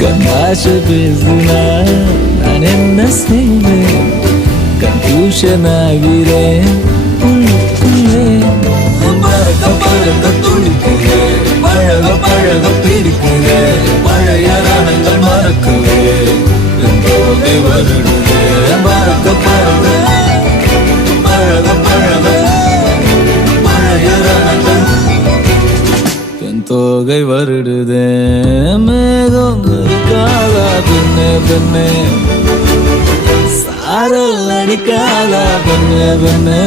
கண்ணாச பேசுனா நான் என்ன செய்வேன்? கன்ஃபியூஷன் ஆகிறேன் உள்ளுக்குள்ளே. பறக்க பறக்க துடிக்கிறேன், பழக பழக பிடிக்கிறேன், பழைய ரணங்கள் மறக்கவே என் போதை வருடுதே. பறக்க பறக்க பழக பழக பழைய ரணங்கள் என் தோகை வருடுதே. மேகங்கள் காலா பெண்ணே பெண்ணே, சாரல் அடிக்காதா பெண்ணே பெண்ணே.